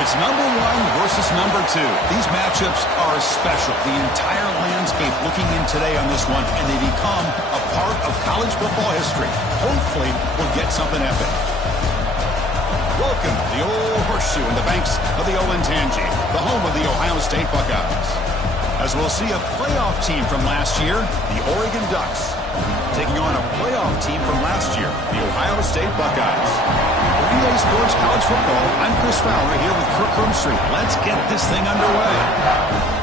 It's number one versus number two. These matchups are special. The entire landscape looking in today on this one, and they become a part of college football history. Hopefully, we'll get something epic. Welcome to the old horseshoe in the banks of the Olentangy, the home of the Ohio State Buckeyes. As we'll see a playoff team from last year, the Oregon Ducks, taking on a playoff team from last year, the Ohio State Buckeyes. For EA Sports College Football, I'm Chris Fowler here with Kirk Street. Let's get this thing underway.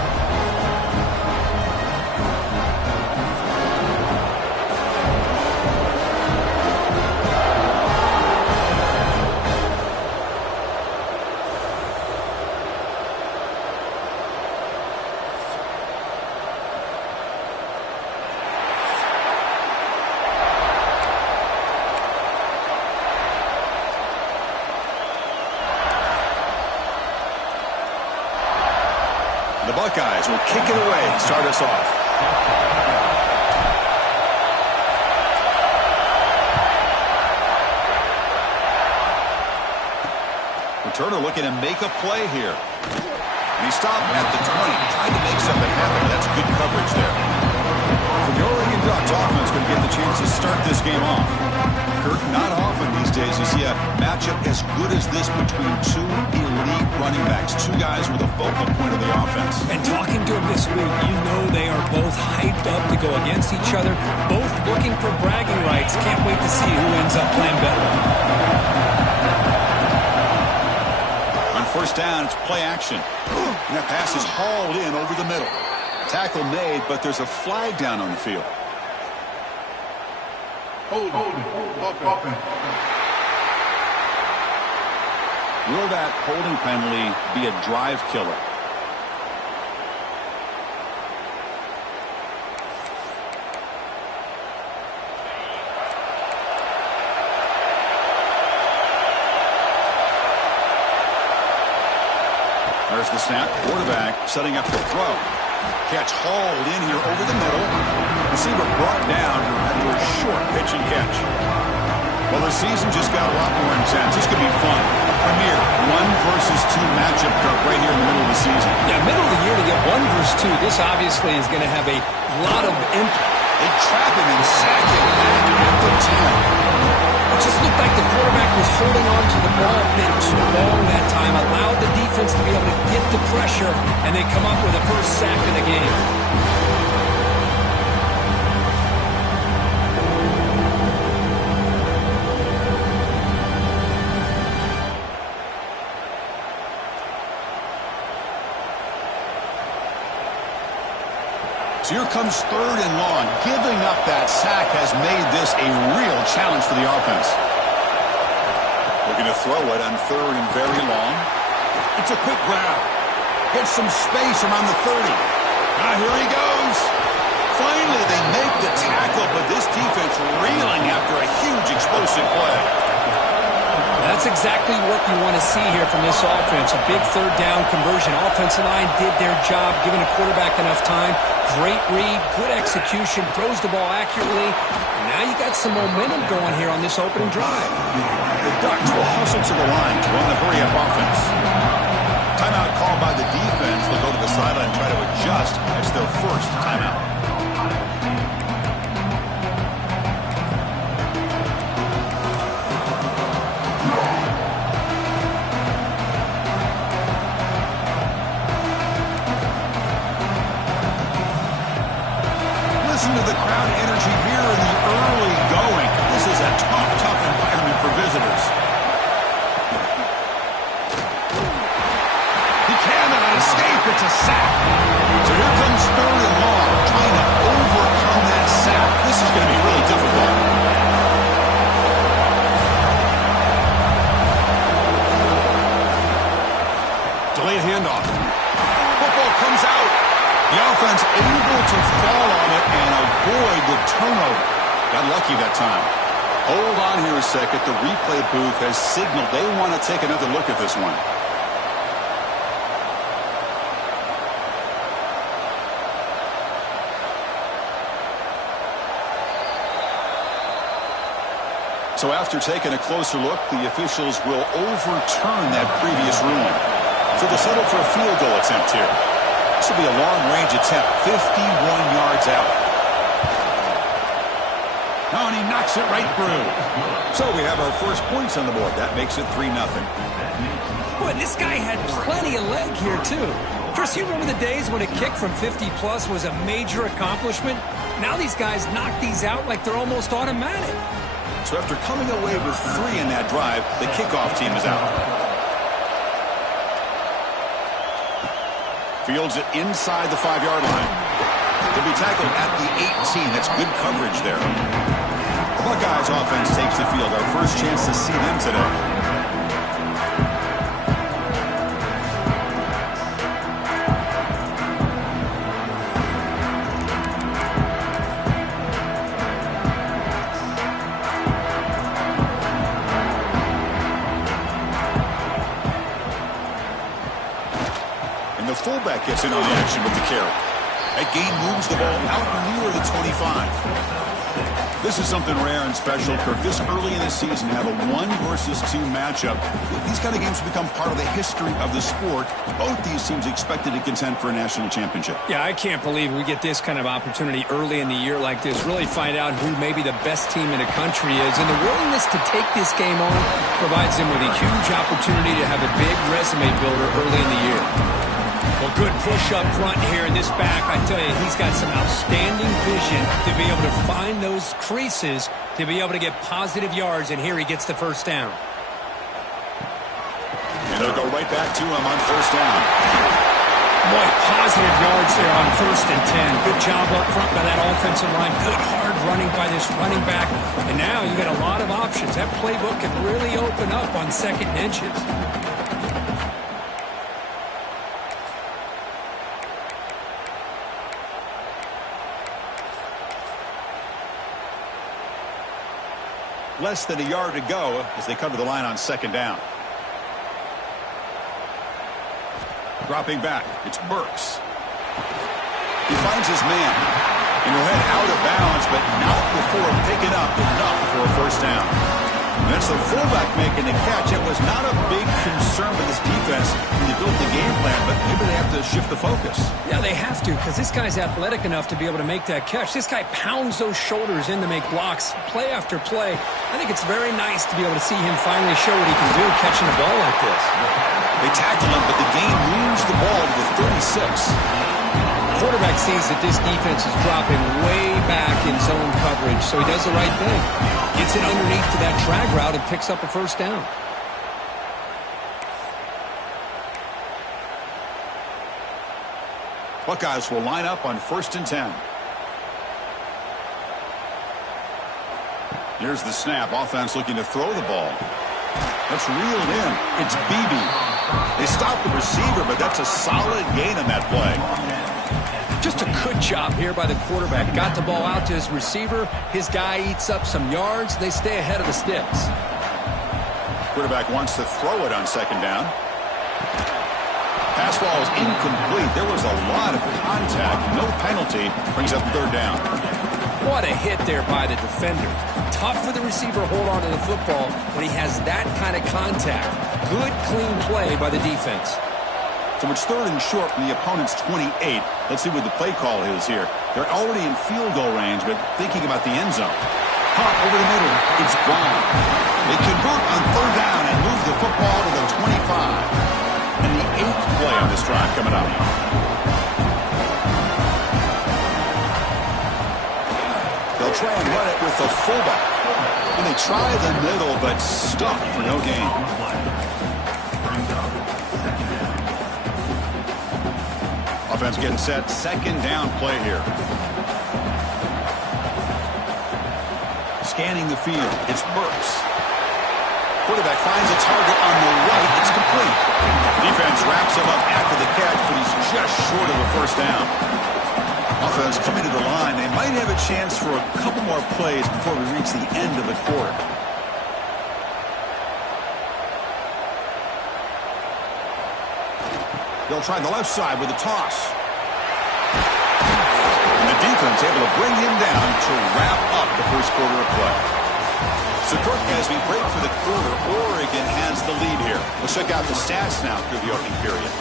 The Buckeyes will kick it away and start us off. Returner looking to make a play here. And he stopped at the 20, trying to make something happen. That's good coverage there. For the Oregon Ducks, offense going to get the chance to start this game off. Kirk, not often these days you see a matchup as good as this between two elite running backs, two guys with a focal point of the offense. And talking to them this week, you know they are both hyped up to go against each other, both looking for bragging rights. Can't wait to see who ends up playing better. On first down, it's play action. And that pass is hauled in over the middle. Tackle made, but there's a flag down on the field. Hold. Will that holding penalty be a drive killer? There's the snap. Quarterback setting up the throw. Catch hauled in here over the middle. Receiver brought down after a short pitch and catch. Well, the season just got a lot more intense. This could be fun. A premier 1 versus 2 matchup right here in the middle of the season. Yeah, middle of the year to get 1 versus 2. This obviously is going to have a lot of impact. They trap him and sack him back at the 10. It just looked like the quarterback was holding on to the ball a bit too long that time, allowed the defense to be able to get the pressure, and they come up with a first sack in the game. So here comes 3rd and long. Giving up that sack has made this a real challenge for the offense. Looking to throw it on 3rd and very long. It's a quick grab. Gets some space around the 30. Here he goes. Finally, they make the tackle, but this defense reeling after a huge explosive play. That's exactly what you want to see here from this offense. A big 3rd down conversion. Offensive line did their job, giving the quarterback enough time. Great read, good execution, throws the ball accurately. And now you got some momentum going here on this opening drive. The Ducks will hustle to the line to run the hurry-up offense. Timeout called by the defense. They'll go to the sideline and try to adjust. It's their first timeout. Listen to the crowd energy here in the early going. This is a tough environment for visitors. He cannot escape. It's a sack. So here comes 3rd and long, trying to overcome that sack. This is going to be really difficult. Delayed handoff. Football comes out. The offense able to fall on it and avoid the turnover. Got lucky that time. Hold on here a second. The replay booth has signaled they want to take another look at this one. So after taking a closer look, the officials will overturn that previous ruling. So they'll settle for a field goal attempt here. This will be a long-range attempt, 51 yards out. Oh, and he knocks it right through. So we have our first points on the board. That makes it 3-0. Boy, this guy had plenty of leg here, too. Chris, you remember the days when a kick from 50-plus was a major accomplishment? Now these guys knock these out like they're almost automatic. So after coming away with 3 in that drive, the kickoff team is out. Fields it inside the 5-yard line. They'll be tackled at the 18. That's good coverage there. The Buckeyes offense takes the field. Our first chance to see them today. And the fullback gets in on the action with the carry. That gain moves the ball out near the 25. This is something rare and special, Kirk. This early in the season, have a 1-versus-2 matchup. These kind of games become part of the history of the sport. Both these teams expected to contend for a national championship. Yeah, I can't believe we get this kind of opportunity early in the year like this. Really find out who maybe the best team in the country is. And the willingness to take this game on provides them with a huge opportunity to have a big resume builder early in the year. Well, good push up front here in this back. I tell you, he's got some outstanding vision to be able to find those creases, to be able to get positive yards, and here he gets the first down. And they'll go right back to him on first down. Boy, positive yards there on 1st and 10. Good job up front by that offensive line. Good hard running by this running back. And now you got a lot of options. That playbook can really open up on 2nd and inches. Less than a yard to go as they come to the line on 2nd down. Dropping back, it's Burks. He finds his man, and he'll head out of bounds, but not before picking up enough for a first down. And that's the fullback making the catch. It was not a big concern with this defense when they built the game plan, but maybe they have to shift the focus. Yeah, they have to, because this guy's athletic enough to be able to make that catch. This guy pounds those shoulders in to make blocks play after play. I think it's very nice to be able to see him finally show what he can do catching the ball like this. They tackle him, but the game moves the ball to the 36. Quarterback sees that this defense is dropping way back in zone coverage, so he does the right thing. Gets it underneath to that drag route and picks up a first down. Buckeyes will line up on 1st and 10. Here's the snap. Offense looking to throw the ball. That's reeled in. It's Beebe. They stop the receiver, but that's a solid gain on that play. Just a good job here by the quarterback. Got the ball out to his receiver. His guy eats up some yards. They stay ahead of the sticks. Quarterback wants to throw it on 2nd down. Pass ball is incomplete. There was a lot of contact. No penalty. Brings up 3rd down. What a hit there by the defender. Tough for the receiver to hold on to the football when he has that kind of contact. Good, clean play by the defense. So it's 3rd and short from the opponent's 28. Let's see what the play call is here. They're already in field goal range, but thinking about the end zone. Caught over the middle. It's Brown. They convert on 3rd down and move the football to the 25. And the 8th play on this drive coming up. They'll try and run it with the fullback. And they try the middle, but stuck for no gain. Offense getting set. 2nd down play here. Scanning the field. It's Burks. Quarterback finds a target on the right. It's complete. Defense wraps him up after the catch, but he's just short of a first down. Offense coming to the line. They might have a chance for a couple more plays before we reach the end of the quarter. They'll try the left side with a toss. And the defense able to bring him down to wrap up the first quarter of play. So, Kirk, as we break for the quarter, Oregon has the lead here. We'll check out the stats now through the opening period.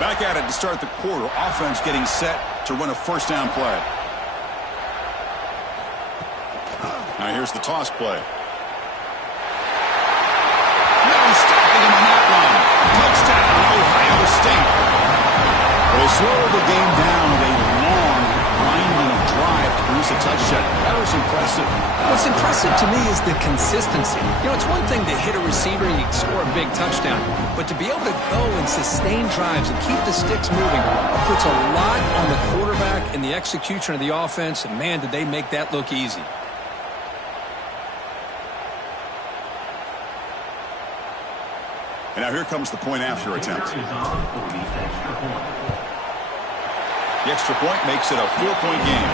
Back at it to start the quarter. Offense getting set to run a first down play. Now here's the toss play. No stopping him on that run. Touchdown, Ohio State. They slowed the game down with a long, winding drive to produce a touchdown. That was impressive. What's impressive to me is the consistency. You know, it's one thing to hit a receiver and you score a big touchdown, but to be able to go and sustain drives and keep the sticks moving puts a lot on the quarterback and the execution of the offense, and man, did they make that look easy. And now here comes the point after attempt. The extra point makes it a 4-point game.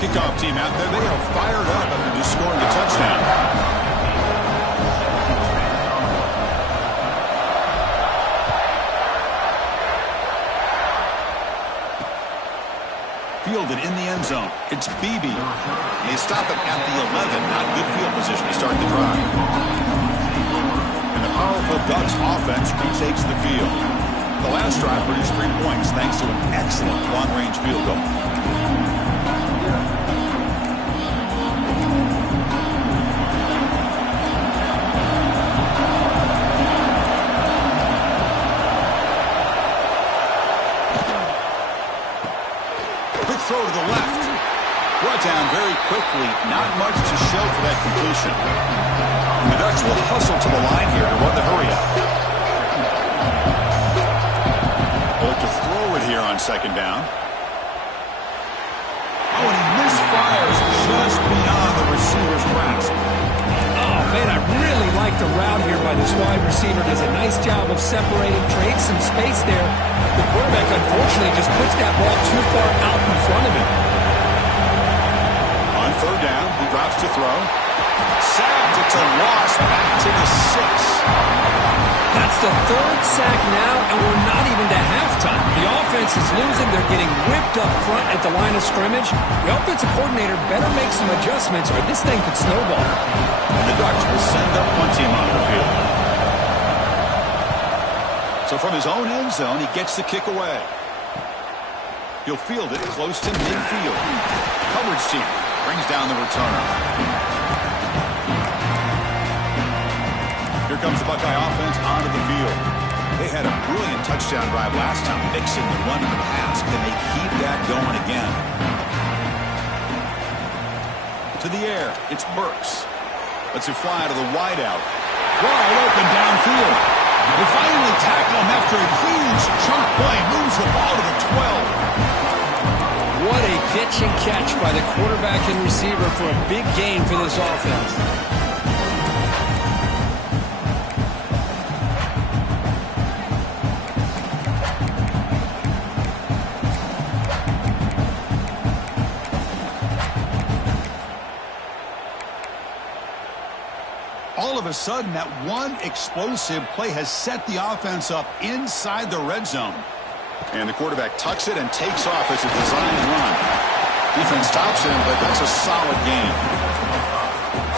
Kickoff team out there. They are fired up after just scoring a touchdown. Fielded in the end zone. It's Beebe. They stop it at the 11. Not good field position to start the drive. And the powerful Ducks offense retakes the field. The last drive produced 3 points thanks to an excellent long-range field goal. Throw to the left. Brought down very quickly. Not much to show for that completion. The Ducks will hustle to the line here to run the hurry up. They'll look to throw it here on second down. Oh, and he misfires just beyond the receiver's grasp. Oh, man, I really like the route here by this wide receiver. Does a nice job of separating, creates some space there. The quarterback, unfortunately, just puts that ball too far out in front of him. On third down, he drops to throw. Sacked. It's a loss back to the 6. That's the third sack now, and we're not even to halftime. The offense is losing. They're getting whipped up front at the line of scrimmage. The offensive coordinator better make some adjustments, or this thing could snowball. And the Ducks will send up one team onto the field. So from his own end zone, he gets the kick away. He'll field it close to midfield. Coverage team brings down the returner. Here comes the Buckeye offense onto the field. They had a brilliant touchdown drive last time, mixing the run and the pass. Can they keep that going again? To the air, it's Burks. Lets it fly to the wideout. Wide open downfield. They finally tackle him after a huge chunk play. Moves the ball to the 12. What a pitch and catch by the quarterback and receiver for a big gain for this offense. All of a sudden, that one explosive play has set the offense up inside the red zone. And the quarterback tucks it and takes off as a designed run. Defense stops him, but that's a solid game.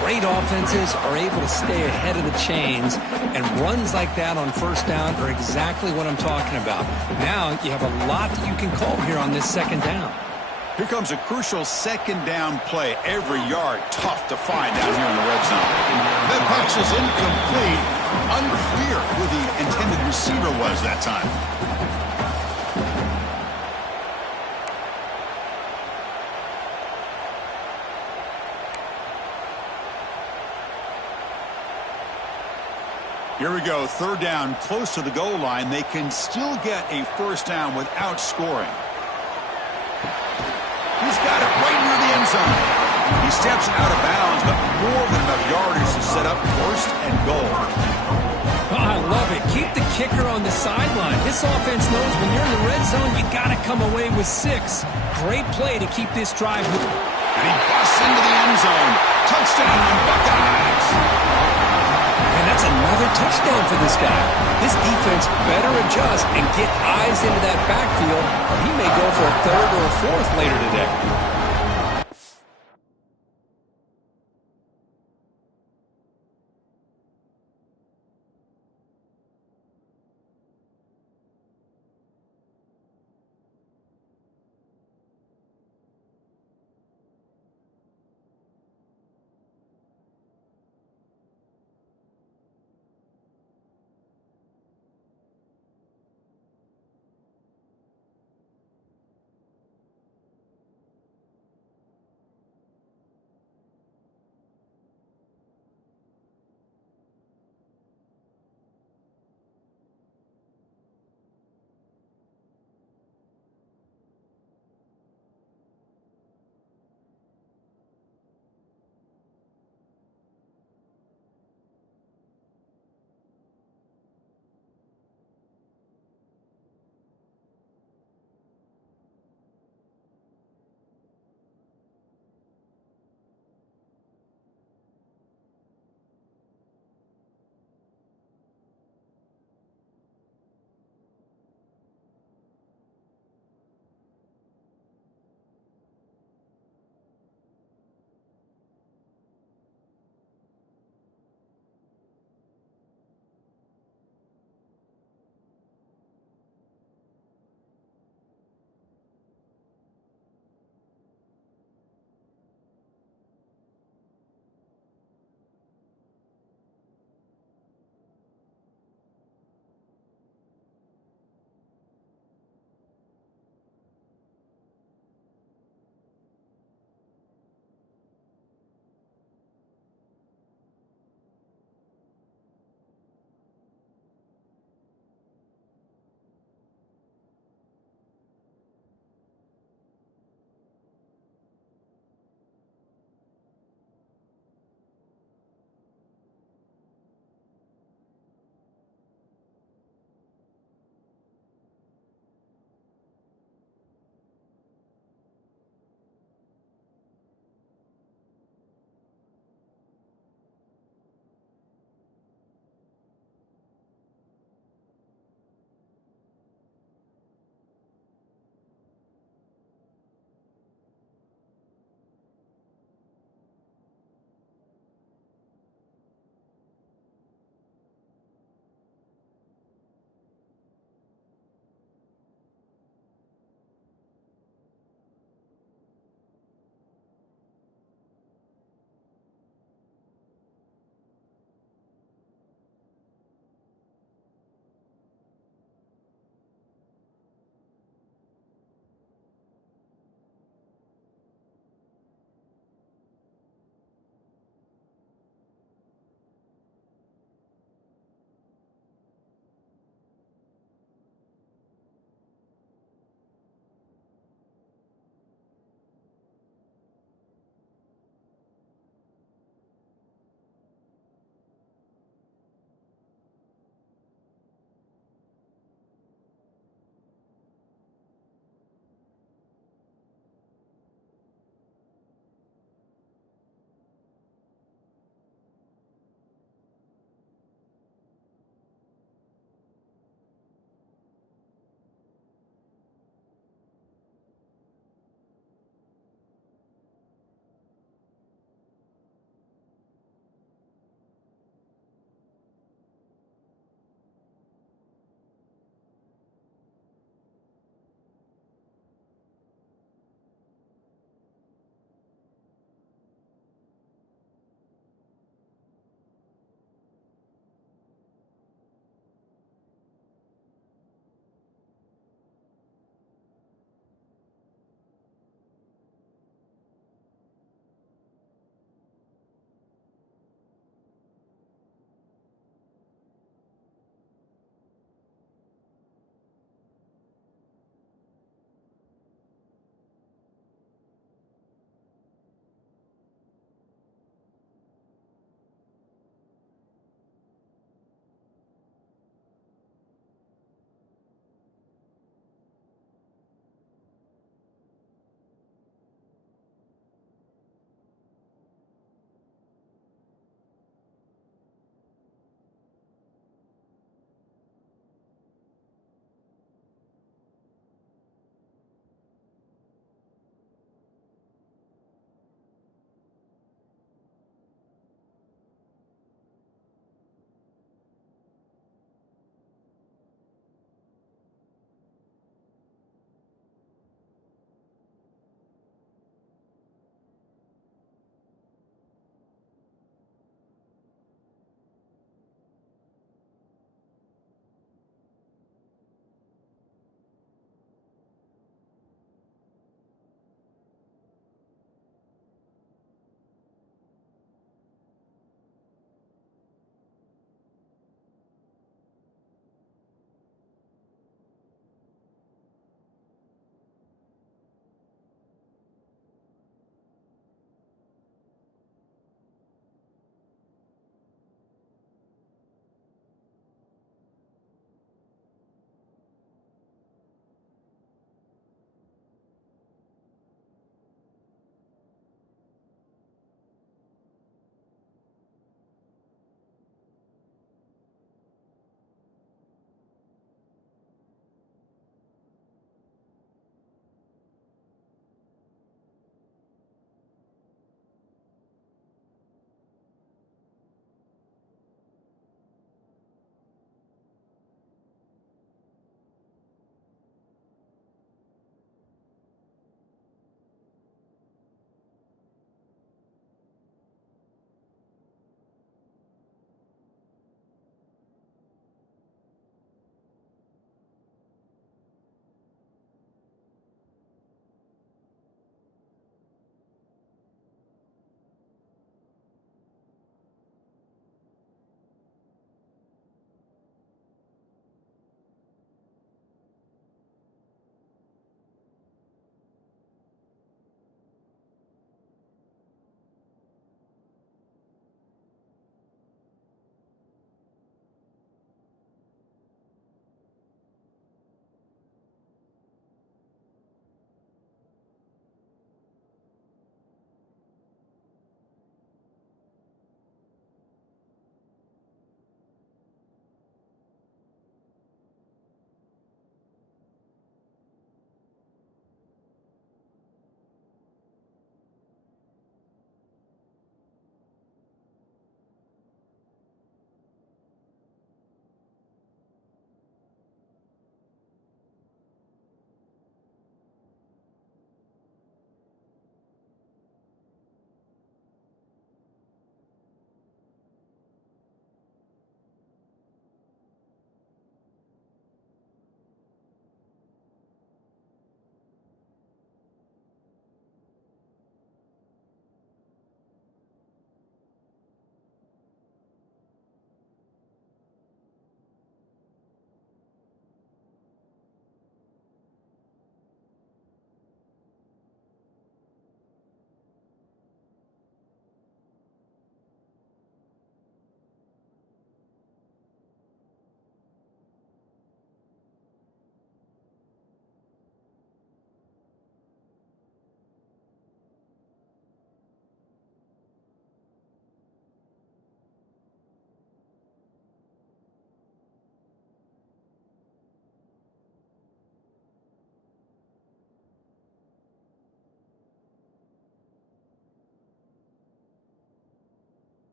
Great offenses are able to stay ahead of the chains, and runs like that on first down are exactly what I'm talking about. Now you have a lot that you can call here on this second down. Here comes a crucial second down play. Every yard tough to find down here in the red zone. That pass is incomplete. Unclear who the intended receiver was that time. Here we go. Third down, close to the goal line. They can still get a first down without scoring. He's got it right near the end zone. He steps out of bounds, but more than enough yardage to set up first and goal. Oh, I love it. Keep the kicker on the sideline. This offense knows when you're in the red zone, you got to come away with 6. Great play to keep this drive moving. And he busts into the end zone. Touchdown, Buckeyes! And that's another touchdown for this guy. This defense better adjust and get eyes into that backfield, or he may go for a 3rd or a 4th later today.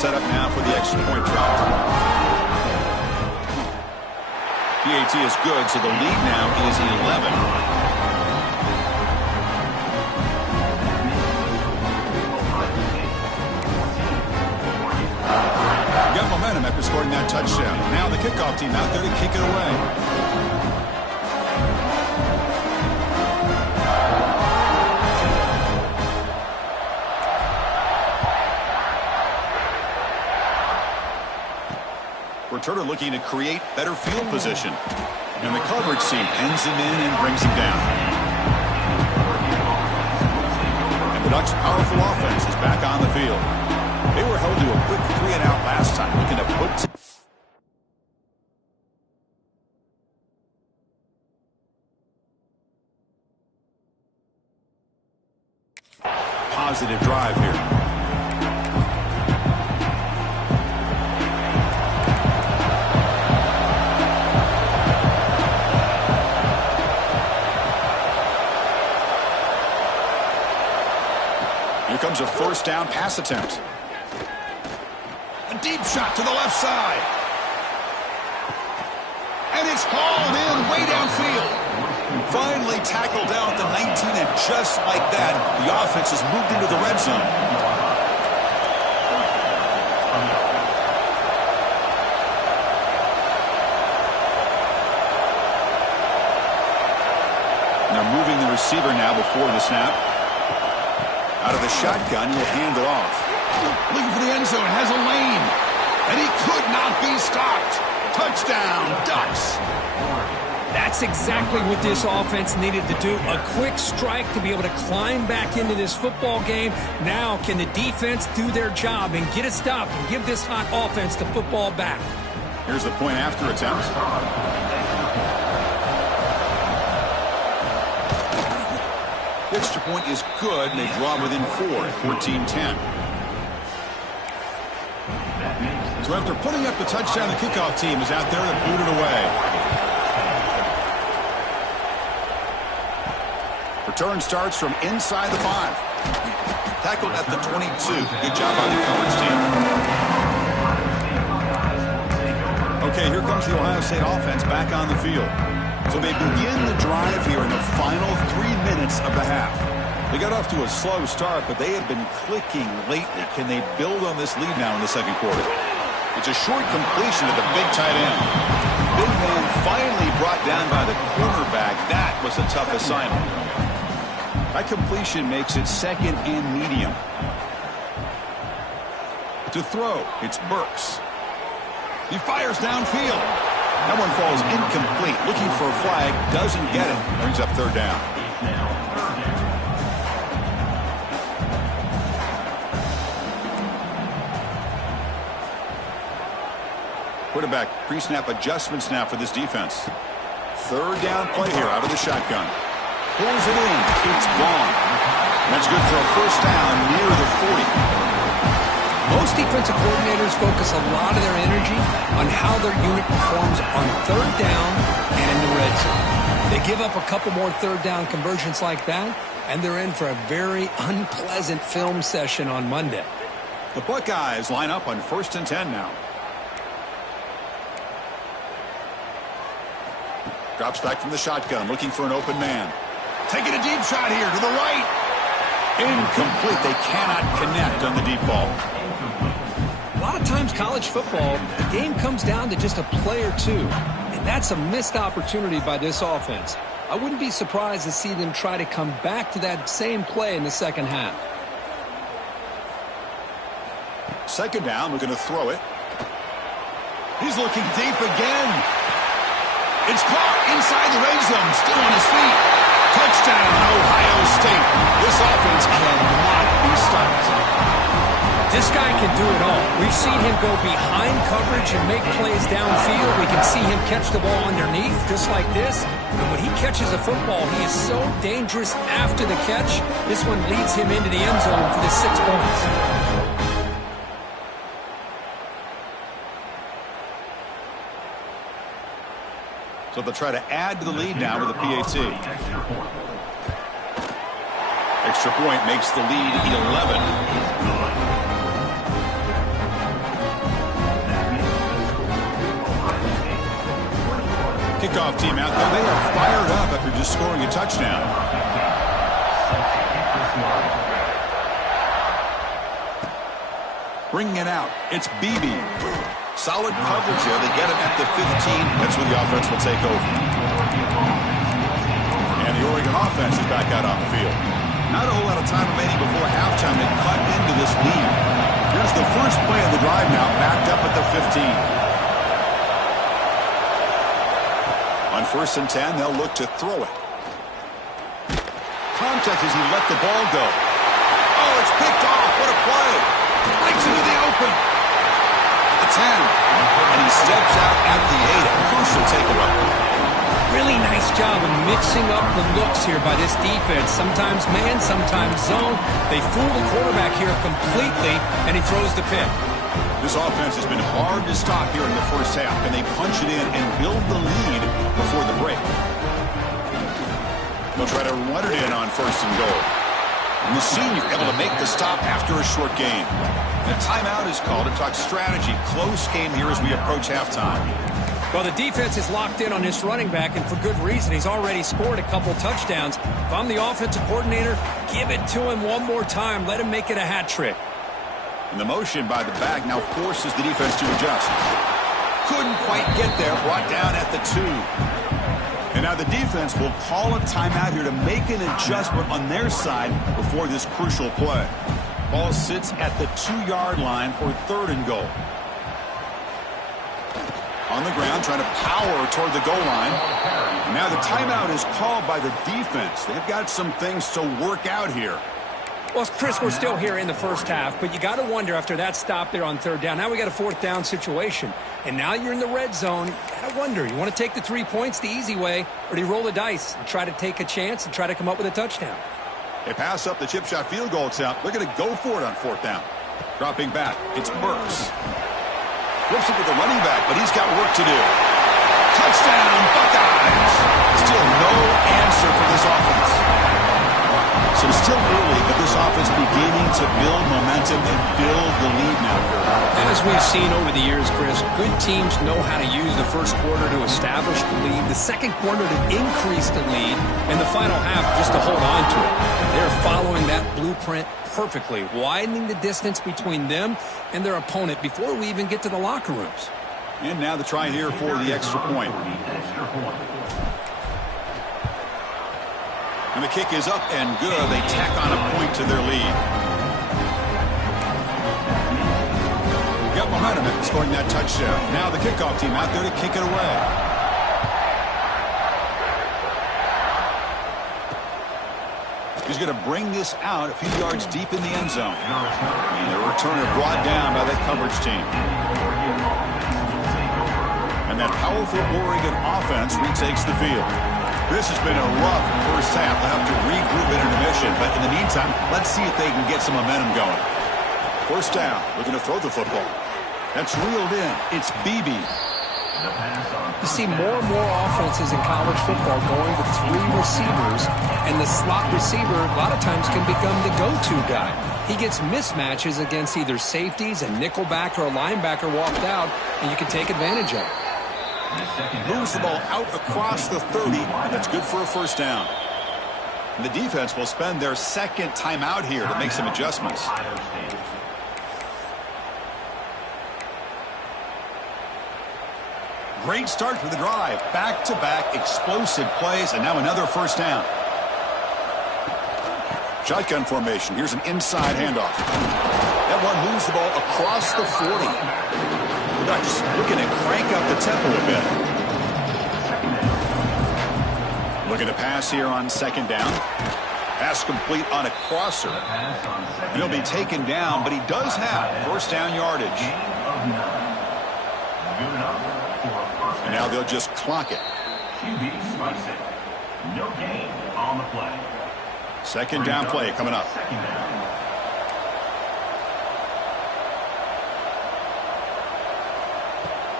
set up now for the extra point try. PAT is good, so the lead now is 11. Got momentum after scoring that touchdown. Now the kickoff team out there to kick it away. Returner looking to create better field position. And the coverage team pens him in and brings him down. And the Ducks' powerful offense is back on the field. They were held to a quick 3-and-out last time, looking to put... Positive drive here. Here comes a first down pass attempt. A deep shot to the left side. And it's hauled in way downfield. Finally tackled down at the 19, and just like that, the offense has moved into the red zone. They're moving the receiver now before the snap. Out of the shotgun, he'll hand it off. Looking for the end zone, has a lane. And he could not be stopped. Touchdown, Ducks. That's exactly what this offense needed to do. A quick strike to be able to climb back into this football game. Now can the defense do their job and get a stop and give this hot offense the football back? Here's the point after attempt. The extra point is good, and they draw within 4 at 14-10. So after putting up the touchdown, the kickoff team is out there to boot it away. Return starts from inside the 5. Tackled at the 22. Good job by the coverage team. Okay, here comes the Ohio State offense back on the field. So they begin the drive here in the final 3 minutes of the half. They got off to a slow start, but they have been clicking lately. Can they build on this lead now in the second quarter? It's a short completion to the big tight end. Big man finally brought down by the cornerback. That was a tough assignment. That completion makes it second and medium. To throw, it's Burks. He fires downfield. That one falls incomplete. Looking for a flag, doesn't get it. Brings up third down. Quarterback pre-snap adjustments now for this defense. Third down play here out of the shotgun. Pulls it in. It's gone. That's good for a first down near the 40. Most defensive coordinators focus a lot of their energy on how their unit performs on third down and in the red zone. They give up a couple more third down conversions like that, and they're in for a very unpleasant film session on Monday. The Buckeyes line up on 1st and 10 now. Drops back from the shotgun, looking for an open man. Taking a deep shot here to the right. Incomplete. They cannot connect on the deep ball. A lot of times college football, the game comes down to just a play or two. And that's a missed opportunity by this offense. I wouldn't be surprised to see them try to come back to that same play in the second half. Second down, we're going to throw it. He's looking deep again. It's caught inside the red zone, still on his feet. Touchdown, Ohio State. This offense cannot be stopped. This guy can do it all. We've seen him go behind coverage and make plays downfield. We can see him catch the ball underneath, just like this. And when he catches a football, he is so dangerous after the catch. This one leads him into the end zone for the 6 points. So they'll try to add to the lead now with a PAT. Extra point makes the lead 11. Kickoff team out there. They are fired up after just scoring a touchdown. Bringing it out. It's BB. Solid coverage here. They get him at the 15. That's where the offense will take over. And the Oregon offense is back out on the field. Not a whole lot of time remaining before halftime to cut into this lead. Here's the first play of the drive now, backed up at the 15. On 1st and 10, they'll look to throw it. Contact as he let the ball go. Oh, it's picked off. What a play. Breaks into the open. The 10. And he steps out at the 8. A crucial takeaway. Really nice job of mixing up the looks here by this defense. Sometimes man, sometimes zone. They fool the quarterback here completely, and he throws the pick. This offense has been hard to stop here in the first half, and they punch it in and build the lead before the break. They'll try to run it in on 1st and goal. And the senior able to make the stop after a short gain. The timeout is called to talk strategy. Close game here as we approach halftime. Well, the defense is locked in on this running back, and for good reason. He's already scored a couple touchdowns. If I'm the offensive coordinator, give it to him one more time. Let him make it a hat trick. And the motion by the back now forces the defense to adjust. Couldn't quite get there. Brought down at the 2. And now the defense will call a timeout here to make an adjustment on their side before this crucial play. Ball sits at the 2-yard line for 3rd and goal. On the ground, trying to power toward the goal line. And now the timeout is called by the defense. They've got some things to work out here. Well, Chris, we're still here in the first half, but you got to wonder after that stop there on 3rd down. Now we got a 4th down situation, and now you're in the red zone. You got to wonder, you want to take the 3 points the easy way, or do you roll the dice and try to take a chance and try to come up with a touchdown? They pass up the chip shot field goal attempt. They're going to go for it on 4th down. Dropping back, it's Burks. Flips it to the running back, but he's got work to do. Touchdown, Buckeyes! Still no answer for this offense. So still early, but this offense beginning to build momentum and build the lead now. As we've seen over the years, Chris, good teams know how to use the first quarter to establish the lead, the second quarter to increase the lead, and the final half just to hold on to it. They're following that blueprint perfectly, widening the distance between them and their opponent before we even get to the locker rooms. And now the try here for the extra point. And the kick is up and good. They tack on a point to their lead. Got momentum after scoring that touchdown. Now the kickoff team out there to kick it away. He's going to bring this out a few yards deep in the end zone. And the returner brought down by that coverage team. And that powerful Oregon offense retakes the field. This has been a rough first half. They'll have to regroup at intermission. But in the meantime, let's see if they can get some momentum going. 1st down. Looking to throw the football. That's reeled in. It's BB. You see more and more offenses in college football going with 3 receivers, and the slot receiver a lot of times can become the go-to guy. He gets mismatches against either safeties, a nickelback, or a linebacker walked out, and you can take advantage of it. Moves the ball out across the 30, and that's good for a 1st down. And the defense will spend their 2nd timeout here to make some adjustments. Great start for the drive. Back-to-back explosive plays, and now another 1st down. Shotgun formation. Here's an inside handoff. That one moves the ball across the 40. The Ducks looking to crank up the tempo a bit. Looking to pass here on 2nd down. Pass complete on a crosser. And he'll be taken down, but he does have 1st down yardage. And now they'll just clock it. No gain on the play. 2nd down play coming up.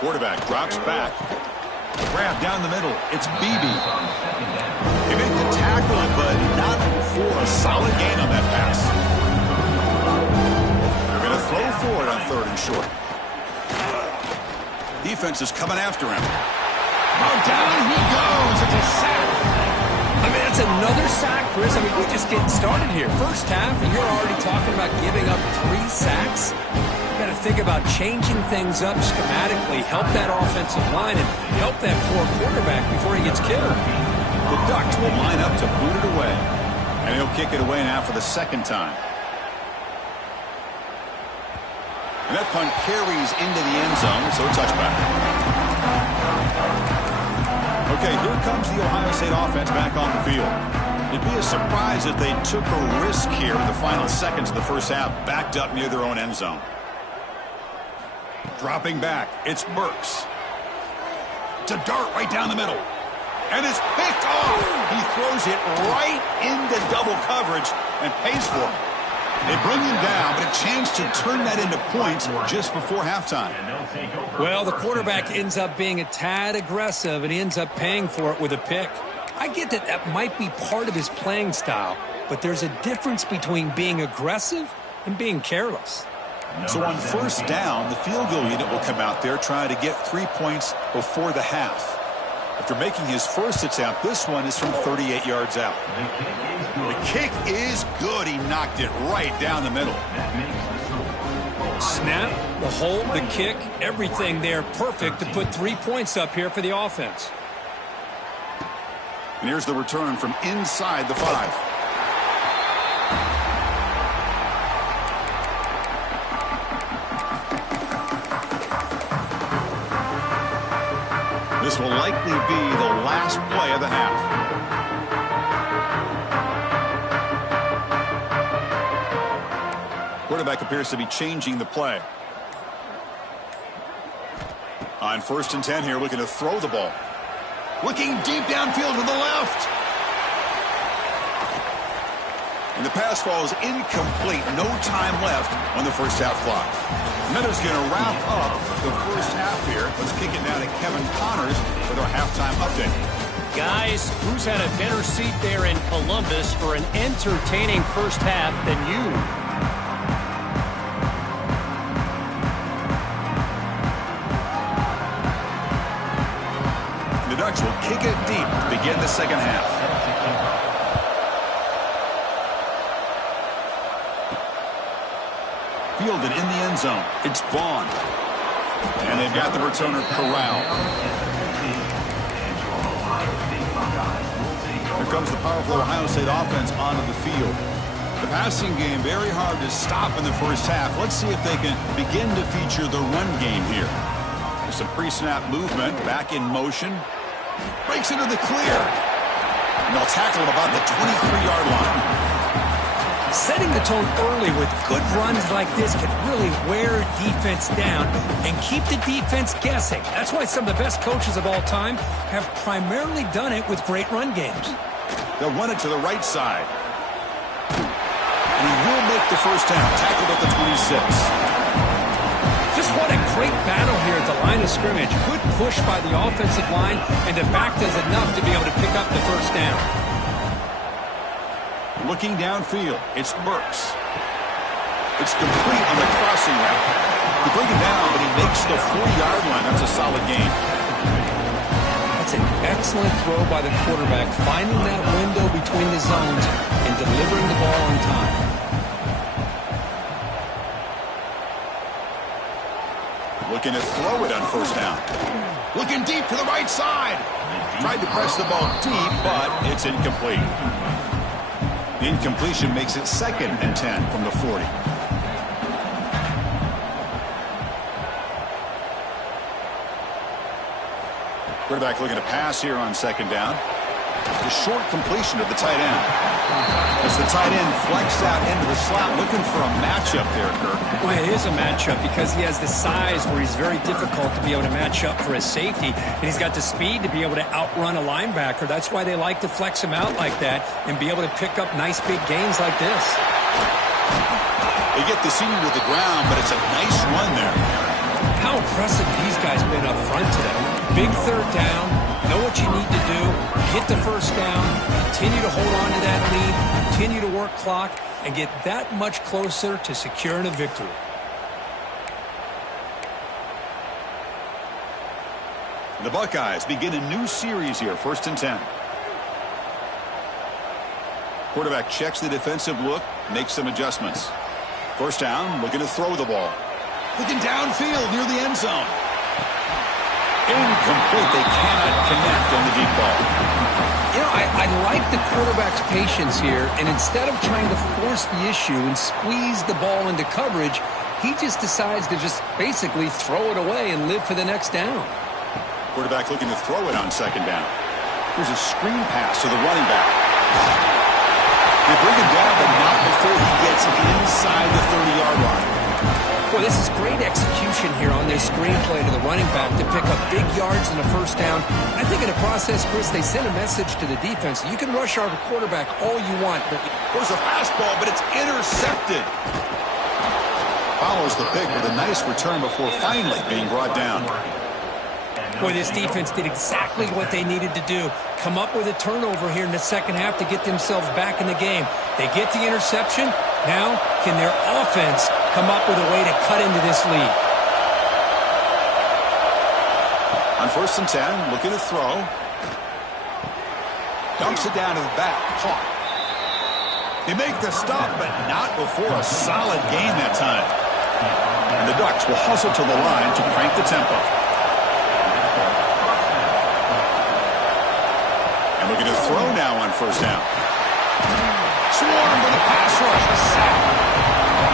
Quarterback drops back. Grab down the middle. It's BB. He made the tackle, but not for a solid gain on that pass. They're going to throw for it on 3rd and short. Defense is coming after him. down he goes. It's a sack. I mean, that's another sack, Chris. I mean, we're just getting started here. First half, and you're already talking about giving up 3 sacks. Got to think about changing things up schematically, help that offensive line, and help that poor quarterback before he gets killed. The Ducks will line up to boot it away. And he'll kick it away now for the second time. And that punt carries into the end zone, so a touchback. Okay, here comes the Ohio State offense back on the field. It'd be a surprise if they took a risk here in the final seconds of the first half, backed up near their own end zone. Dropping back, it's Burks. It's a dart right down the middle. And it's picked off. He throws it right into double coverage and pays for it. They bring him down, but a chance to turn that into points just before halftime. Well, the quarterback ends up being a tad aggressive, and he ends up paying for it with a pick. I get that that might be part of his playing style, but there's a difference between being aggressive and being careless. So on first down, the field goal unit will come out there trying to get 3 points before the half. After making his first attempt, this one is from 38 yards out. The kick is good. He knocked it right down the middle. Snap, the hold, the kick, everything there perfect to put 3 points up here for the offense. And here's the return from inside the 5. This will likely be the last play of the half. Quarterback appears to be changing the play. On 1st and 10 here, looking to throw the ball. Looking deep downfield to the left. And the pass falls incomplete. No time left on the first half clock. Meadows going to wrap up the first half here. Let's kick it now to Kevin Connors with our halftime update. Guys, who's had a better seat there in Columbus for an entertaining first half than you? The Ducks will kick it deep to begin the second half. Fielded in the end zone. It's Vaughn. And they've got the returner corralled. Here comes the powerful Ohio State offense onto the field. The passing game very hard to stop in the first half. Let's see if they can begin to feature the run game here. There's some pre-snap movement. Back in motion. Breaks into the clear. And they'll tackle him about the 23-yard line. Setting the tone early with good runs like this can really wear defense down and keep the defense guessing. That's why some of the best coaches of all time have primarily done it with great run games. They'll run it to the right side. And he will make the first down. Tackled at the 26. Just what a great battle here at the line of scrimmage. Good push by the offensive line, and the back does enough to be able to pick up the first down. Looking downfield, it's Burks. It's complete on the crossing route. They bring him down, but he makes the 40-yard line. That's a solid gain. That's an excellent throw by the quarterback, finding that window between the zones and delivering the ball on time. Looking to throw it on first down. Looking deep to the right side. Tried to press the ball deep, but it's incomplete. The incompletion makes it 2nd and 10 from the 40. Quarterback looking to pass here on 2nd down. The short completion of the tight end. As the tight end flexed out into the slot, looking for a matchup there, Kirk. Well, it is a matchup because he has the size where he's very difficult to be able to match up for his safety, and he's got the speed to be able to outrun a linebacker. That's why they like to flex him out like that and be able to pick up nice big gains like this. They get the senior to the ground, but it's a nice run there. How impressive these guys been up front today. Big 3rd down, know what you need to do, get the first down, continue to hold on to that lead, continue to work clock, and get that much closer to securing a victory. The Buckeyes begin a new series here, 1st and 10. Quarterback checks the defensive look, makes some adjustments. 1st down, looking to throw the ball. Looking downfield near the end zone. Incomplete. They cannot connect on the deep ball. You know, I like the quarterback's patience here, and instead of trying to force the issue and squeeze the ball into coverage, he just decides to just basically throw it away and live for the next down. Quarterback looking to throw it on 2nd down. Here's a screen pass to the running back. They bring him down, but not before he gets inside the 30-yard line. Well, this is great execution here on this screenplay to the running back to pick up big yards in the 1st down. I think in the process, Chris, they sent a message to the defense. You can rush our quarterback all you want, but there's a fastball, but it's intercepted. Follows the pick with a nice return before finally being brought down. Boy, this defense did exactly what they needed to do. Come up with a turnover here in the 2nd half to get themselves back in the game. They get the interception. Now, can their offense come up with a way to cut into this lead? On 1st and 10, looking to throw. Dumps it down to the back. Caught. They make the stop, but not before a solid gain that time. And the Ducks will hustle to the line to crank the tempo. And looking to throw now on 1st down. Swarm with a pass rush, a sack.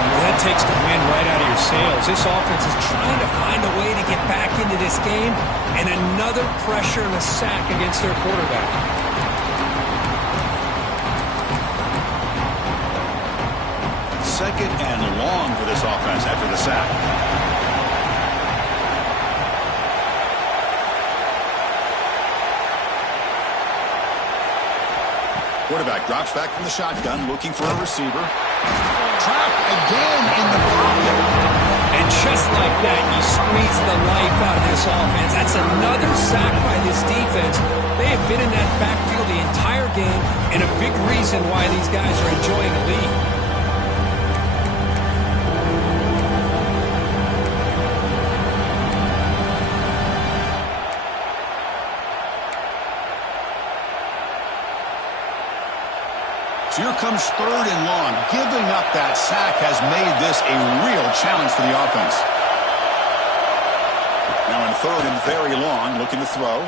Well, that takes the wind right out of your sails. This offense is trying to find a way to get back into this game, and another pressure and a sack against their quarterback. 2nd and long for this offense after the sack. Quarterback drops back from the shotgun, looking for a receiver. Trapped again in the pocket. And just like that, you squeeze the life out of this offense. That's another sack by this defense. They have been in that backfield the entire game, and a big reason why these guys are enjoying the lead. So here comes 3rd and long. Giving up that sack has made this a real challenge for the offense. Now in 3rd and very long, looking to throw.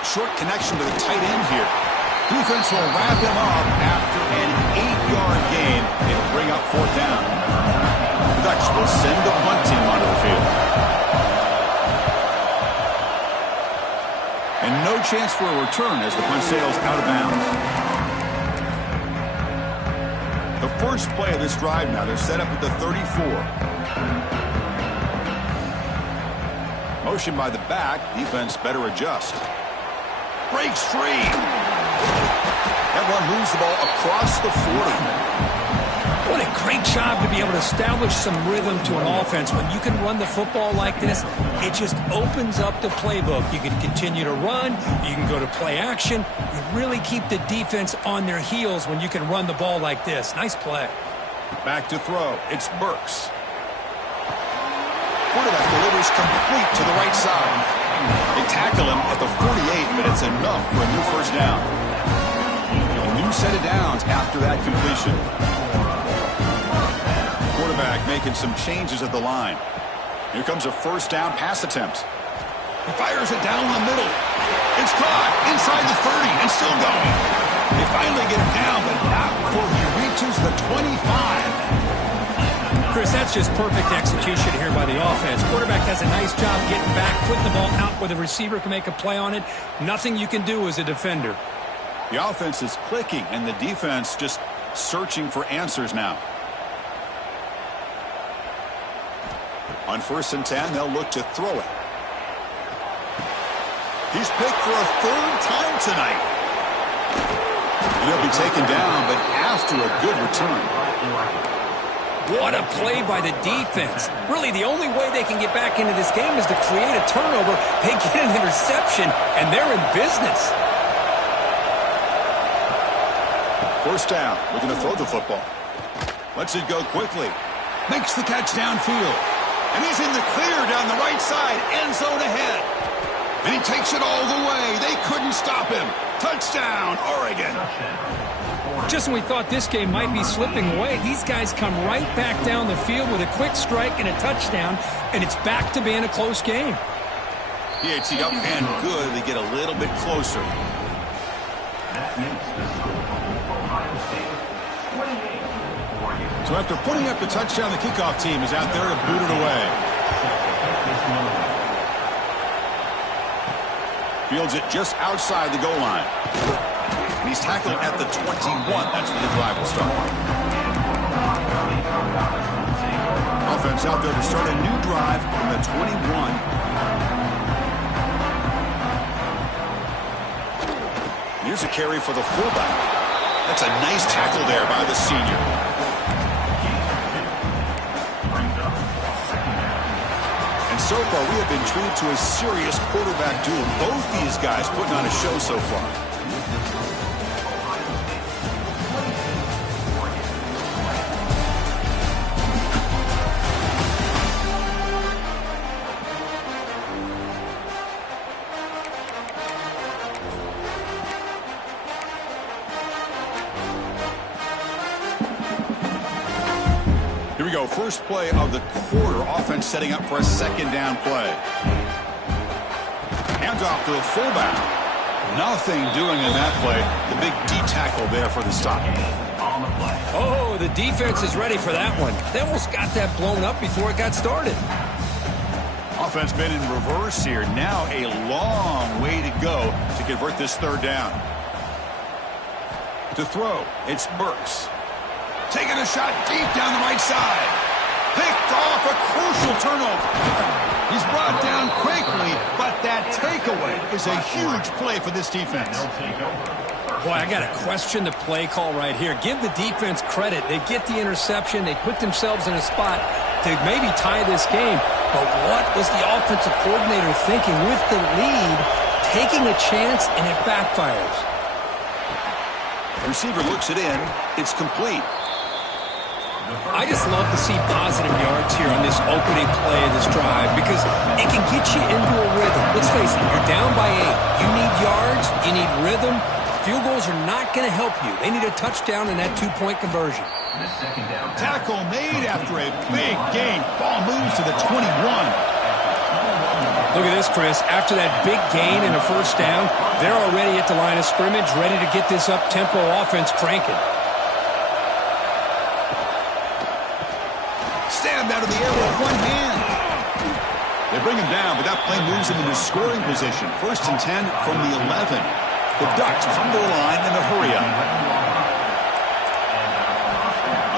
Short connection to the tight end here. Defense will wrap him up after an 8-yard gain. It'll bring up 4th down. The Ducks will send the punt team onto the field. And no chance for a return as the punt sails out of bounds. The first play of this drive now, they're set up at the 34. Motion by the back, defense better adjust. Breaks free. That one moves the ball across the 40. What a great job to be able to establish some rhythm to an offense. When you can run the football like this, it just opens up the playbook. You can continue to run. You can go to play action. You really keep the defense on their heels when you can run the ball like this. Nice play. Back to throw. It's Burks. Quarterback delivers complete to the right side. They tackle him at the 48, but it's enough for a new 1st down. A new set of downs after that completion. Quarterback making some changes at the line. Here comes a 1st down pass attempt. He fires it down the middle. It's caught inside the 30 and still going. They finally get him down, but not before he reaches the 25. Chris, that's just perfect execution here by the offense. Quarterback does a nice job getting back, putting the ball out where the receiver can make a play on it. Nothing you can do as a defender. The offense is clicking, and the defense just searching for answers now. On 1st and 10, they'll look to throw it. He's picked for a 3rd time tonight. And he'll be taken down, but after a good return. What a play by the defense. Really, the only way they can get back into this game is to create a turnover. They get an interception, and they're in business. 1st down, looking to throw the football. Lets it go quickly. Makes the catch downfield. And he's in the clear down the right side. End zone ahead. And he takes it all the way. They couldn't stop him. Touchdown, Oregon. Just when we thought this game might be slipping away, these guys come right back down the field with a quick strike and a touchdown, and it's back to being a close game. PAT up and good. They get a little bit closer. So after putting up the touchdown, the kickoff team is out there to boot it away. Fields it just outside the goal line. And he's tackled at the 21. That's where the drive will start. Offense out there to start a new drive from the 21. Here's a carry for the fullback. That's a nice tackle there by the senior. And so far, we have been treated to a serious quarterback duel. Both these guys putting on a show so far. Here we go, first play of the quarter. Offense setting up for a second down play. Hands off to the fullback. Nothing doing in that play. The big D tackle there for the stop. Oh, the defense is ready for that one. They almost got that blown up before it got started. Offense been in reverse here. Now a long way to go to convert this third down. To throw, it's Burks. Taking a shot deep down the right side. Picked off, a crucial turnover. He's brought down quickly, but that takeaway is a huge play for this defense. Boy, I got to question the play call right here. Give the defense credit. They get the interception. They put themselves in a spot to maybe tie this game. But what was the offensive coordinator thinking with the lead, taking a chance, and it backfires? The receiver looks it in. It's complete. I just love to see positive yards here on this opening play of this drive because it can get you into a rhythm. Let's face it, you're down by 8. You need yards, you need rhythm. Field goals are not going to help you. They need a touchdown in that two-point conversion. Tackle made after a big gain. Ball moves to the 21. Look at this, Chris. After that big gain and a first down, they're already at the line of scrimmage, ready to get this up-tempo offense cranking. Stabbed out of the air with one hand. They bring him down, but that play moves him into scoring position. 1st and 10 from the 11. The Ducks come to the line in a hurry up.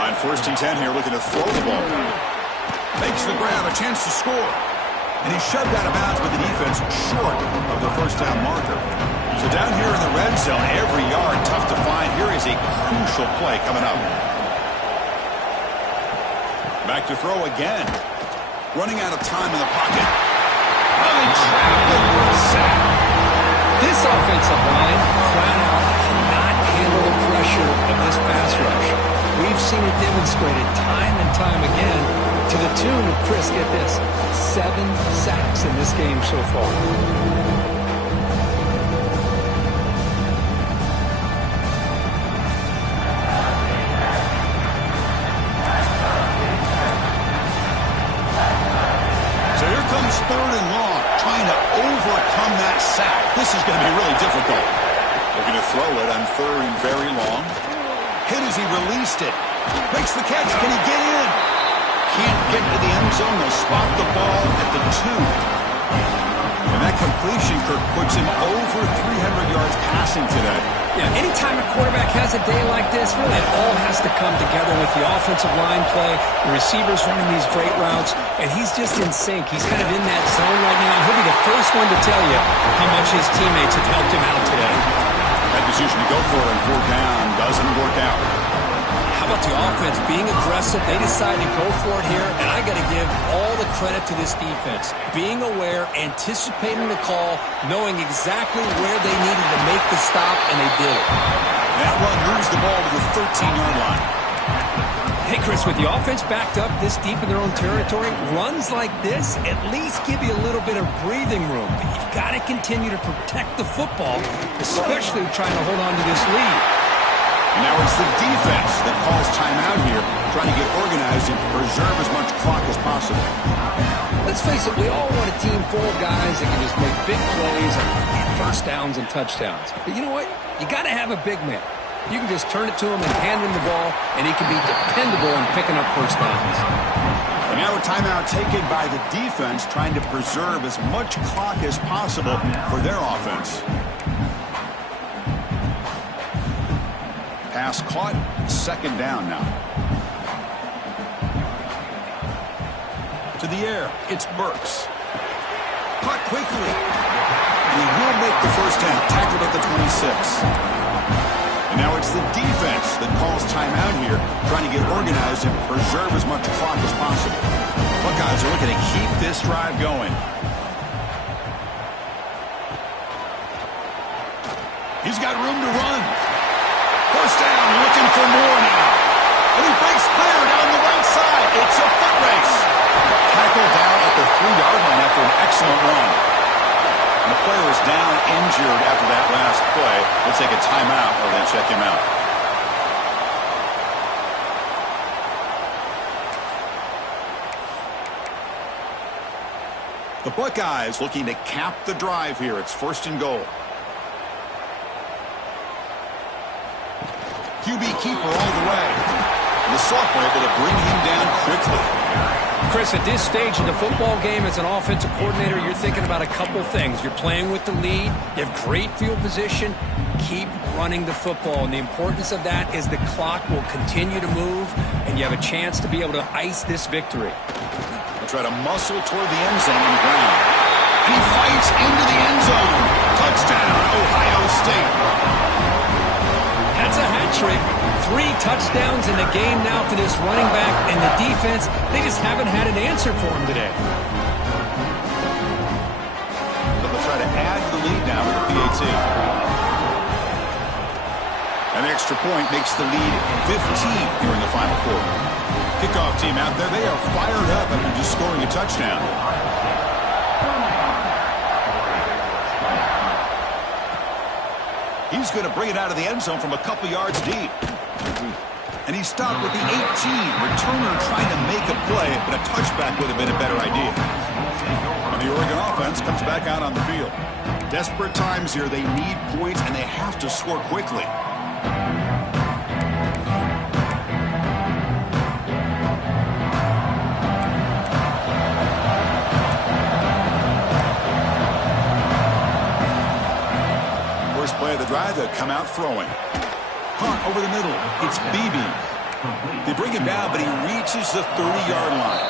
On 1st and 10 here, looking to throw the ball. Makes the grab, a chance to score. And he's shoved out of bounds with the defense short of the first down marker. So down here in the red zone, every yard tough to find. Here is a crucial play coming up. Back to throw again. Running out of time in the pocket. Traveling for a sack. This offensive line, flat out, cannot handle the pressure of this pass rush. We've seen it demonstrated time and time again to the tune of, Chris, get this, 7 sacks in this game so far. Third and long, trying to overcome that sack. This is going to be really difficult. Looking to throw it on 3rd and very long. Hit as he released it. Makes the catch. Can he get in? Can't get to the end zone. They'll spot the ball at the 2. And that completion, Kirk, puts him over 300 yards passing today. Yeah, anytime a quarterback has a day like this, really it all has to come together with the offensive line play, the receivers running these great routes, and he's just in sync. He's kind of in that zone right now. He'll be the first one to tell you how much his teammates have helped him out today. That decision to go for it on 4th down doesn't work out. How about the offense being aggressive? They decide to go for it here, and I got to give all the credit to this defense. Being aware, anticipating the call, knowing exactly where they needed to make the stop, and they did it. That run moves the ball to the 13-yard line. Hey, Chris, with the offense backed up this deep in their own territory, runs like this at least give you a little bit of breathing room. But you've got to continue to protect the football, especially trying to hold on to this lead. And now it's the defense that calls timeout here, trying to get organized and preserve as much clock as possible. Let's face it, we all want a team full of guys that can just make big plays and get first downs and touchdowns. But you know what? You got to have a big man. You can just turn it to him and hand him the ball, and he can be dependable in picking up first downs. And now a timeout taken by the defense, trying to preserve as much clock as possible for their offense. Pass caught, second down now. To the air, it's Burks. Caught quickly. And he will make the first down, tackled at the 26. And now it's the defense that calls timeout here, trying to get organized and preserve as much clock as possible. Buckeyes are looking to keep this drive going. He's got room to run. First down, looking for more now. And he breaks clear down the right side. It's a foot race. Tackled down at the 3-yard line after an excellent run. And the player is down injured after that last play. We'll take a timeout or then check him out. The Buckeyes looking to cap the drive here. It's first and goal. QB keeper all the way. And the sophomore able to bring him down quickly. Chris, at this stage of the football game as an offensive coordinator, you're thinking about a couple things. You're playing with the lead. You have great field position. Keep running the football. And the importance of that is the clock will continue to move, and you have a chance to be able to ice this victory. They'll try to muscle toward the end zone on the ground. And he fights into the end zone. Touchdown, Ohio State. That's a hat trick. 3 touchdowns in the game now for this running back, and the defense, they just haven't had an answer for him today. So they'll try to add to the lead now with the PAT. An extra point makes the lead 15 here in the final quarter. Kickoff team out there, they are fired up after just scoring a touchdown. He's going to bring it out of the end zone from a couple yards deep. And he stopped with the 18. Returner trying to make a play, but a touchback would have been a better idea. And the Oregon offense comes back out on the field. Desperate times here. They need points, and they have to score quickly. First play of the drive, they'll come out throwing. Hunt over the middle. It's Beebe. They bring him down, but he reaches the 30-yard line.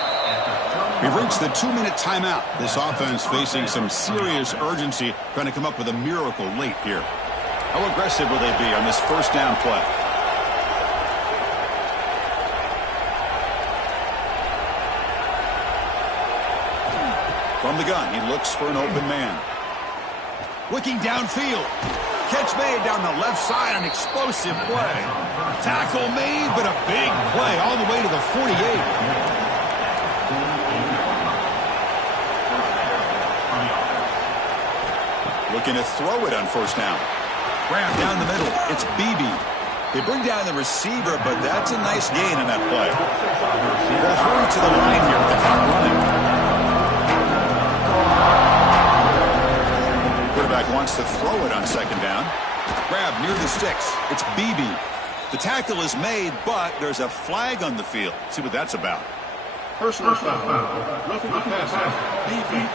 We've reached the 2-minute timeout. This offense facing some serious urgency, trying to come up with a miracle late here. How aggressive will they be on this first down play? From the gun, he looks for an open man. Looking downfield. Catch made down the left side, an explosive play. Tackle made, but a big play all the way to the 48. Looking to throw it on first down. Grab down the middle. It's Beebe. They bring down the receiver, but that's a nice gain in that play. They'll hurry to the line here with the clock running. Quarterback wants to throw it on second down. Grab near the sticks. It's Beebe. The tackle is made, but there's a flag on the field. See what that's about. Personal foul. Roughing the passer. Defense.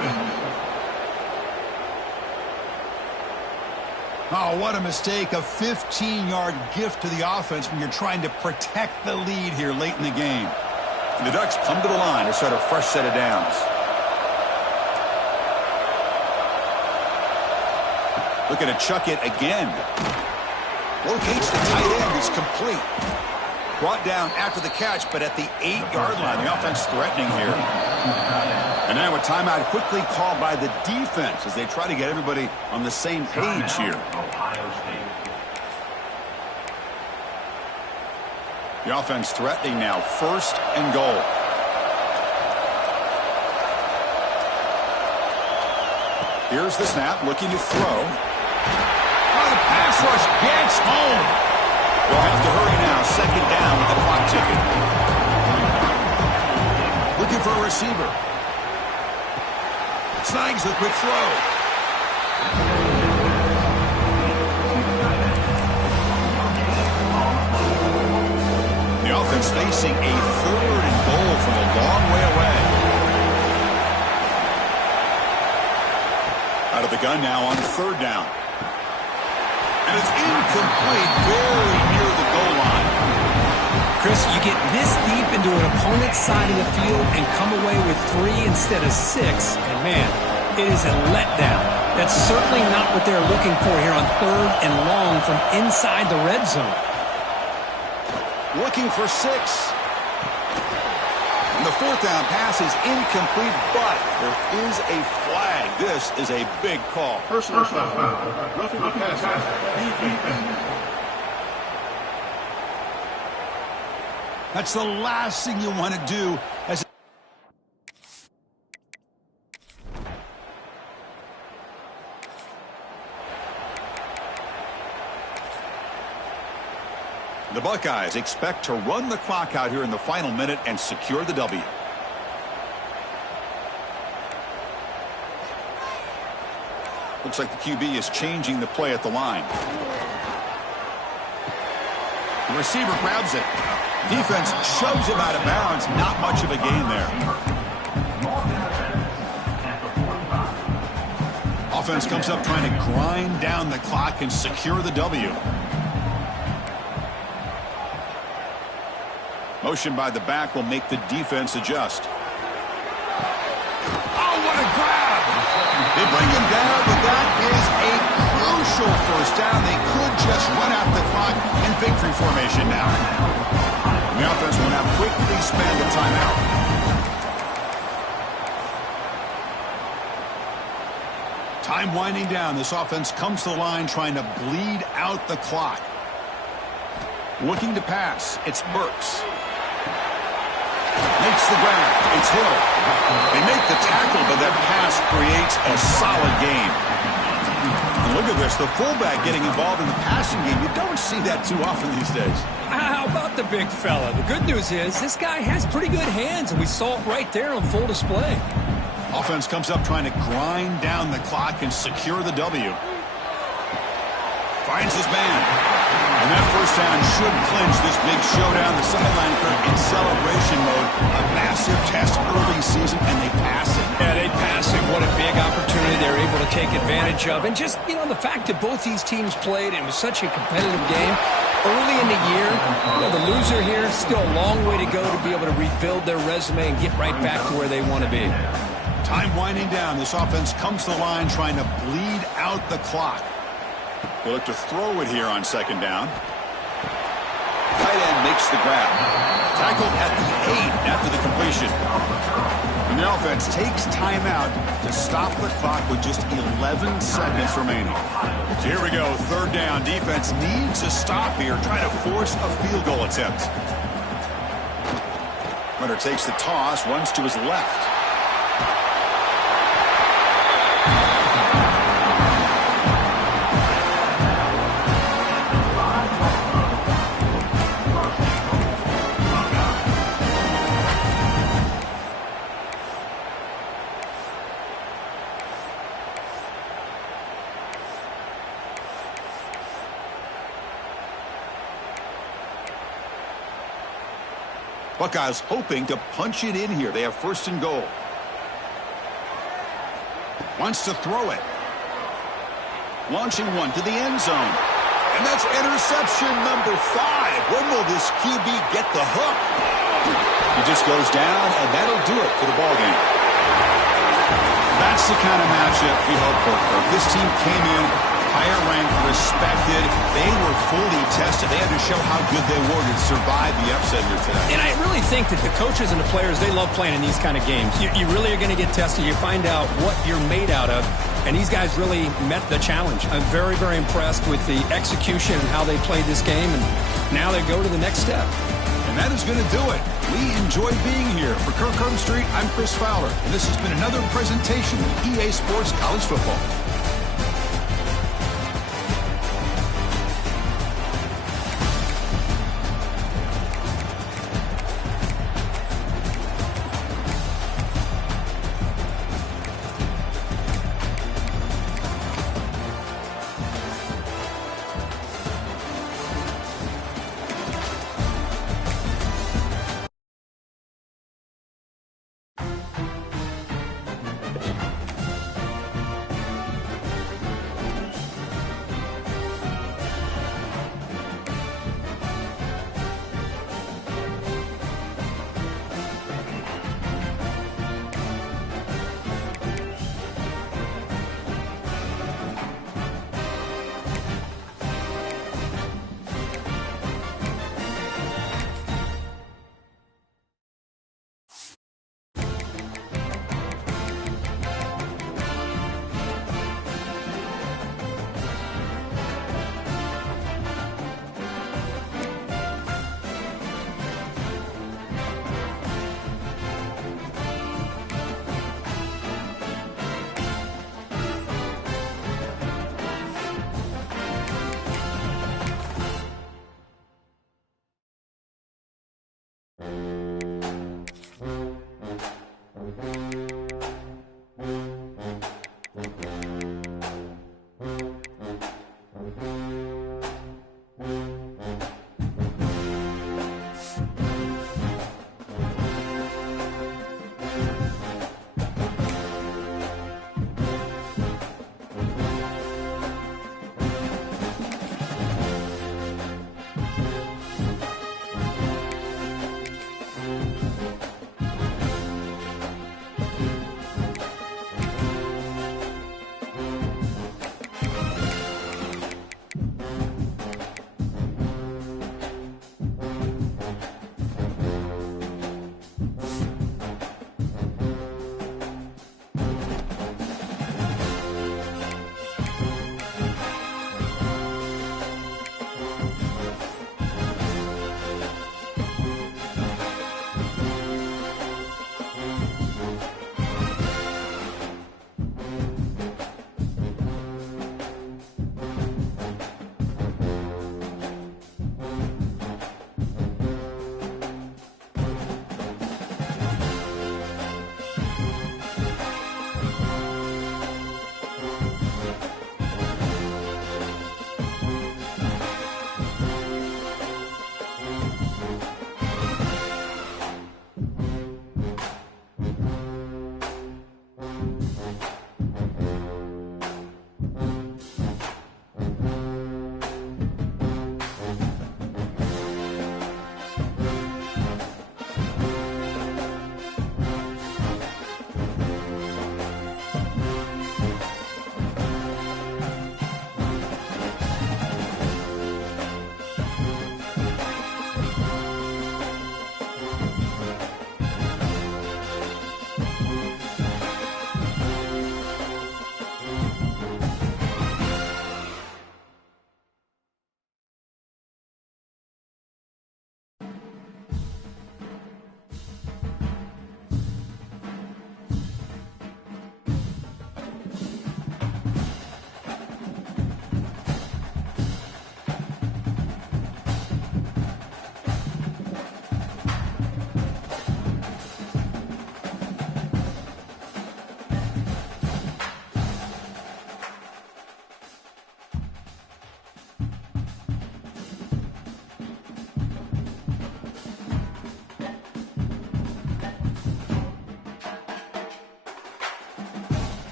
Oh, what a mistake. A 15-yard gift to the offense when you're trying to protect the lead here late in the game. And the Ducks come to the line to start a fresh set of downs. Looking to chuck it again. Locates the tight end. It's complete. Brought down after the catch, but at the 8-yard line. The offense threatening here. And now a timeout quickly called by the defense as they try to get everybody on the same page here. The offense threatening now, 1st and goal. Here's the snap, looking to throw. Oh, the pass rush gets home. They'll have to hurry now, 2nd down with the clock ticking. Looking for a receiver. Snags the quick throw. The offense facing a 3rd and goal from a long way away. Out of the gun now on 3rd down. And it's incomplete, very near the goal line. Chris, you get this deep into an opponent's side of the field and come away with 3 instead of 6, and man, it is a letdown. That's certainly not what they're looking for here on 3rd and long from inside the red zone. Looking for 6. And the 4th down pass is incomplete, but there is a flag. This is a big call. Personal foul. Roughing the passer. Defense. That's the last thing you want to do as the Buckeyes expect to run the clock out here in the final minute and secure the W. Looks like the QB is changing the play at the line. The receiver grabs it. Defense shoves him out of bounds. Not much of a gain there. Offense comes up trying to grind down the clock and secure the W. Motion by the back will make the defense adjust. Oh, what a grab! They bring him down, but that is a crucial 1st down. They could just run out the clock in victory formation now. And the offense will now quickly spend the timeout. Time winding down. This offense comes to the line trying to bleed out the clock. Looking to pass. It's Burks. Makes the grab. It's Hill. They make the tackle, but that pass creates a solid gain. And look at this. The fullback getting involved in the passing game. You don't see that too often these days. How about the big fella? The good news is this guy has pretty good hands, and we saw it right there on full display. Offense comes up trying to grind down the clock and secure the W. Finds his man. And that 1st down should clinch this big showdown. The sideline crew in celebration mode. A massive test early season, and they pass it. Yeah, they pass it. What a big opportunity they're able to take advantage of. And just, you know, the fact that both these teams played, it was such a competitive game. Early in the year, you know, the loser here, still a long way to go to be able to rebuild their resume and get right back to where they want to be. Time winding down. This offense comes to the line trying to bleed out the clock. They look to throw it here on 2nd down. Tight end makes the grab. Tackled at the 8 after the completion. And the offense takes timeout to stop the clock with just 11 seconds remaining. So here we go, 3rd down. Defense needs a stop here, trying to force a field goal attempt. Runner takes the toss, runs to his left. Buckeyes hoping to punch it in here. They have 1st and goal. Wants to throw it. Launching one to the end zone. And that's interception number 5. When will this QB get the hook? He just goes down, and that'll do it for the ballgame. That's the kind of matchup we hope for. This team came in higher ranked, respected. They were fully tested. They had to show how good they were to survive the upset here today. And I really think that the coaches and the players, they love playing in these kind of games. You really are going to get tested. You find out what you're made out of. And these guys really met the challenge. I'm very, very impressed with the execution and how they played this game. And now they go to the next step. And that is going to do it. We enjoy being here. For Kirk Street, I'm Chris Fowler, and this has been another presentation of EA Sports College Football.